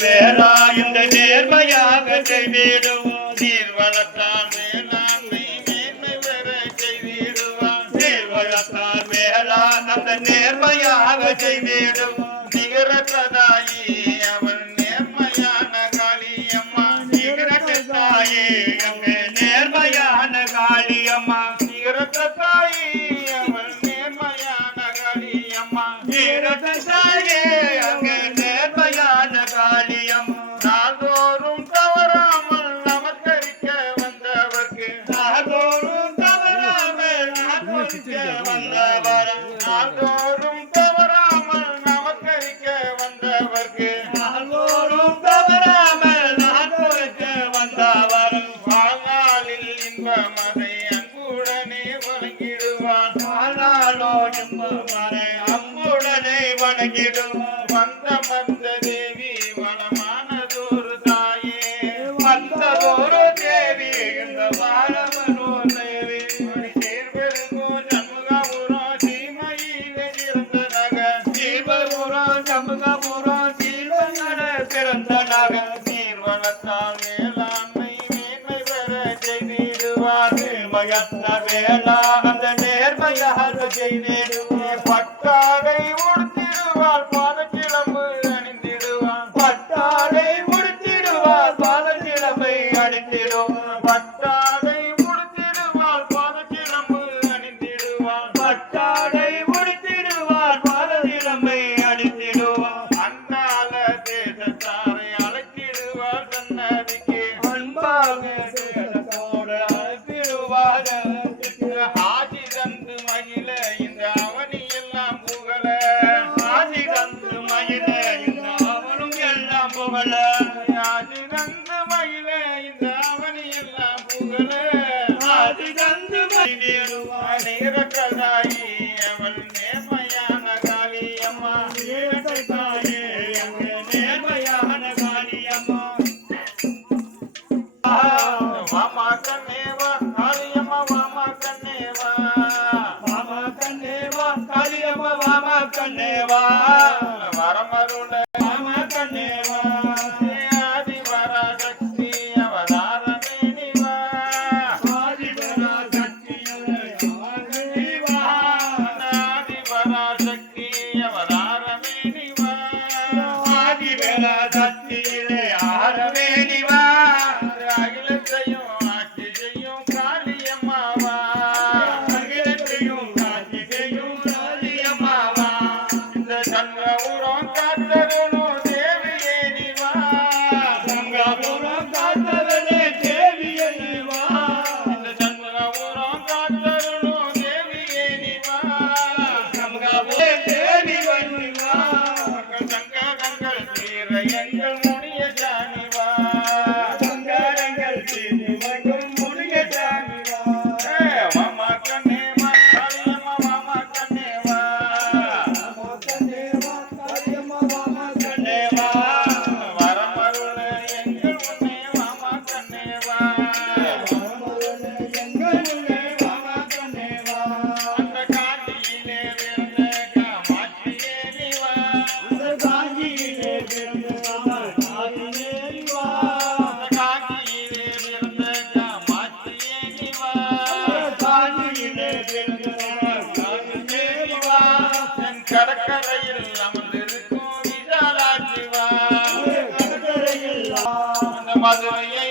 வேளா இந்த நேர்மையாக செய்திடுவோம் நீர் வளர்த்தால் வேளாண்மை மேன்மை பெற செய்திடுவான் நீர் வளர்த்தால் வேளா அந்த நேர்மையாக செய்திடுவோம் நிகரத்தாயே அவள் நேர்மையான காளியம்மா நிகரத்தாயே அங்கே நேர்மையான காளியம்மா நிகரத்தாயே அவள் நேர்மையான காளியம்மா நிகரத்தாயே அங்கே நேர்மையான காளியம் நாள்தோறும் தவறாமல் நமஸ்கரிக்க வந்தவர்க்கு நாள்தோறும் தவறாமல் நமஸ்கரிக்க வந்தவர் நாள்தோறும் தவறாமல் நமஸ்கரிக்க வந்தவர்க்கு நாள்தோறும் தவறாமல் நமஸ்கரிக்க வந்தவர் வாழ்நாளில் இன்பமதை அன்புடனே வணங்கிடுவான் வாழ்நாளோ இன்பமதை அன்புடனே வணங்கிடுவான் வந்த மந்த தேவி வளமானதொரு தாயே வந்ததொரு தேவி இந்த வாழமனோ தேவி சேர்வெருகோ சண்முகபுரம் சீமையிலே சிறந்த நகர் சீர்வபுரம் சண்முகபுரம் சீர்வங்கட சிறந்த நகர் நீர்வளத்தால் வேளாண்மை மேன்மை பெற செய்திடுவார் நேர்மையற்ற வேளா அந்த நேர்மையாக செய்திடுவார் பட்டாடை உடுத்திடுவார் பாதச்சிலம்பு அணிந்திடுவார் பட்டாடை உடுத்திடுவார் பாதச்சிலம்பை அணிந்திடுவார் பட்டாடை உடுத்திடுவார் பாதச்சிலம்பு அணிந்திடுவார் பட்டாடை உடுத்திடுவார் பாதச்சிலம்பை அணிந்திடுவார் அன்றால தேசத்தாரை அழைத்திடுவார் சன்னதிக்கு அன்பாக தேசத்தோடு அழைத்திடுவார் ஆட்சி தந்து மகிழ இந்த அவனி எல்லாம் புகழ ஆட்சி தந்து மகிழ இந்த அவனும் எல்லாம் புகழ ஆட்சி தந்து மகிழ இந்த அவனி எல்லாம் புகழ ஆட்சி தந்து மகிழாயி அவள் நேர்மையான காளியம்மா தாயே நேர்மையான காளியம்மா மாமா கண்ணேவா காளியம்மா மாமா கண்ணேவா மாமா கண்ணேவா காளியம்மா மாமா கண்ணேவா வரமருள மாமா கண்ணேவா ஆதிவரா சக்தி அவதாரமே நிவா ஆதிவரா சக்தி அவதாரமே ஆதிவரா சக்தி அவதாரமே நிவா ஆதிவரா சக்தியிலே ஆரமே நிவா அகிலத்தையும் ஆட்சி செய்யும் காளியம்மாவா அகிலத்தையும் ஆட்சி செய்யும் காளியம்மாவா இந்த சங்கபுரம் காத்தருளும் தேவியே நிவா சங்கபுரம் காத்தருளே தேவியே நிவா இந்த சங்கபுரம் காத்தருளும் தேவியே நிவா சங்கபுரே தேவியே நிவா சங்கடங்கள் தீர எங்கள் முடிய ஜானிவா சங்கடங்கள் தீர்க்கும் முடிய ஜானிவா மாமா கண்ணேவா காளியம்மா மாமா கண்ணேவா மாமா கண்ணேவா காளியம்மா மாமா கண்ணேவா வரமருள எங்கள் முன்னே மாமா கண்ணேவா வரமருள எங்கள் முன்னே மாமா கண்ணேவா அந்த காஞ்சியிலே பிறந்த காமாட்சியே நிவா அந்த காஞ்சியிலே பிறந்த காமாட்சியே நிவா அந்த காஞ்சியிலே பிறந்த காமாட்சியே நிவா காஞ்சியிலே பிறந்த காமாட்சியே நிவா என் கடற்கரையில் அமர்ந்திருக்கும் விசாலாட்சிவா கடற்கரையில் அந்த மதுரையை